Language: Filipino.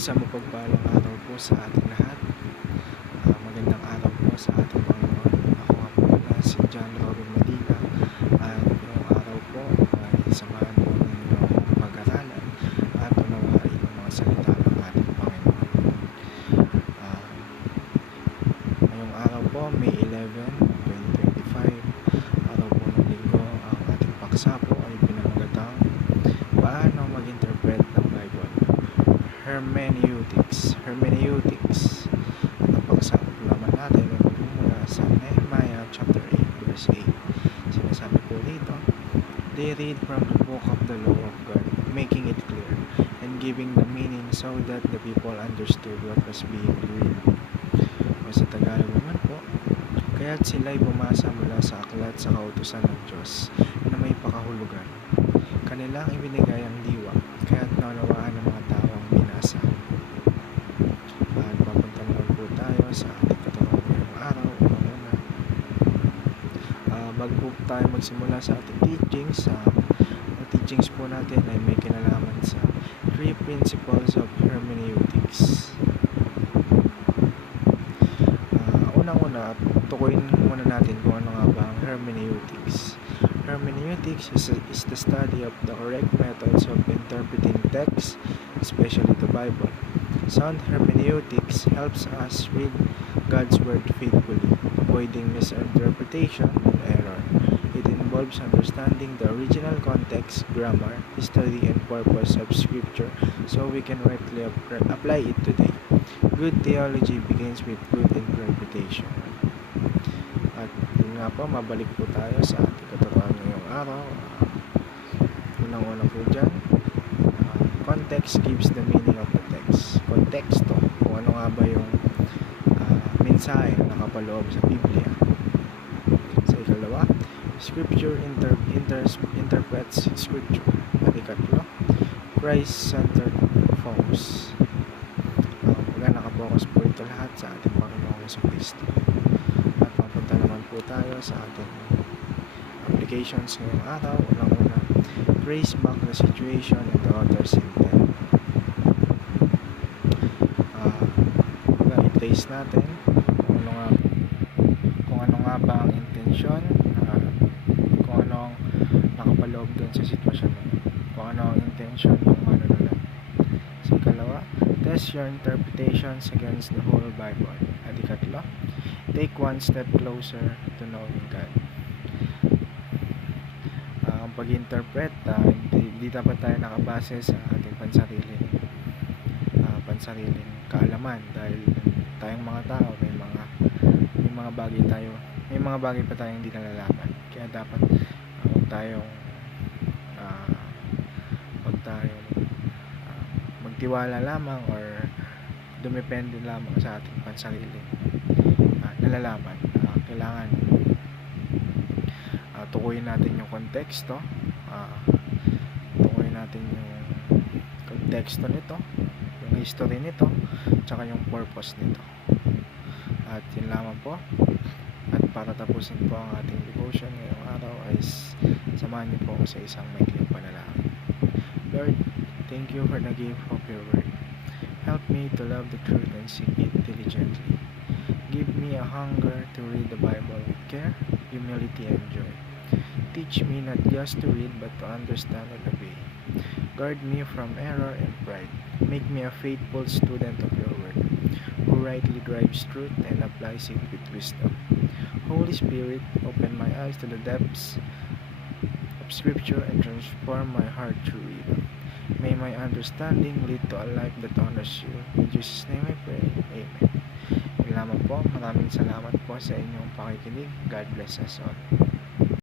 Isang mapagpalang araw po sa ating lahat. Magandang araw po sa ating Panginoon. Ako nga po pala si John Robin Medina at ngayong araw po ay samahan po ninyo ang pag-aralan at unawain ang mga salita ng ating Panginoon. Ngayong araw po, May 11, 2025, araw po ng linggo, ang ating paksa po ay pinamagatang paano mag-interpret ng Bible. Hermeneutics. At ang pagsapot naman natin ay magmumula sa Nehemiah chapter 8 verse 8. Sinasabi po dito, they read from the book of the law of God, making it clear and giving the meaning so that the people understood what was being read. O sa Tagalog naman po, kaya't sila'y bumasa mula sa aklat sa kautusan ng Diyos na may pakahulugan. Kanilang ibinigay ang diwa, kaya't naunawaan ng mga tao ang binasa. At papunta naman po tayo sa ating katawan ngayong araw. Una, bago po tayo magsimula sa ating teachings, teachings po natin ay may kinalaman sa 3 principles of hermeneutics. Unang-una, tukuyin muna natin kung ano nga ba ang hermeneutics. Hermeneutics is the study of the correct methods of interpreting texts, especially the Bible. Sound hermeneutics helps us read God's Word faithfully, avoiding misinterpretation and error. It involves understanding the original context, grammar, history, and purpose of Scripture so we can rightly apply it today. Good theology begins with good interpretation. At yun nga po, mabalik po tayo sa ating katuruan ngayong araw. Unang-una po dyan, context gives the meaning of the text. Konteksto, kung ano nga ba yung mensahe na nakapaloob sa Biblia. Sa ikalawa, Scripture interprets Scripture. At ikatlo, Christ-centered focus. Nakapokus po ito lahat sa ating Panginoong Jesucristo. At mapunta naman po tayo sa ating applications ngayong araw. Unang-una, trace back the situation and the author's intent. I-trace natin kung ano nga ba ang intensyon, kung anong nakapaloob doon sa sitwasyon na yun, kung ano ang intensyon ng manunulat. Sa ikalawa, test your interpretations against the whole Bible. At ikatlo, take one step closer to knowing God. Ang pag-interpret, hindi dapat tayo nakabase sa ating pansariling kaalaman, dahil tayong mga tao may mga bagay pa tayong hindi nalalaman. Kaya dapat huwag tayong magtiwala lamang or dumepende lamang sa ating pansariling nalalaman. Kailangan tukuyin natin yung konteksto, tukuyin natin yung konteksto nito, yung history nito, tsaka yung purpose nito. At yun lamang po. At para tapusin po ang ating devotion ngayong araw ay samahan niyo po ako sa isang maikling panalangin. Lord, thank you for the gift of your word. Help me to love the truth and seek it diligently. Give me a hunger to read the Bible with care, humility, and joy. Teach me not just to read but to understand and obey. Guard me from error and pride. Make me a faithful student of your word, who rightly drives truth and applies it with wisdom. Holy Spirit, open my eyes to the depths of Scripture and transform my heart through it. May my understanding lead to a life that honors you. In Jesus' name I pray. Amen. Salamat po. Maraming salamat po sa inyong pakikinig. God bless us all.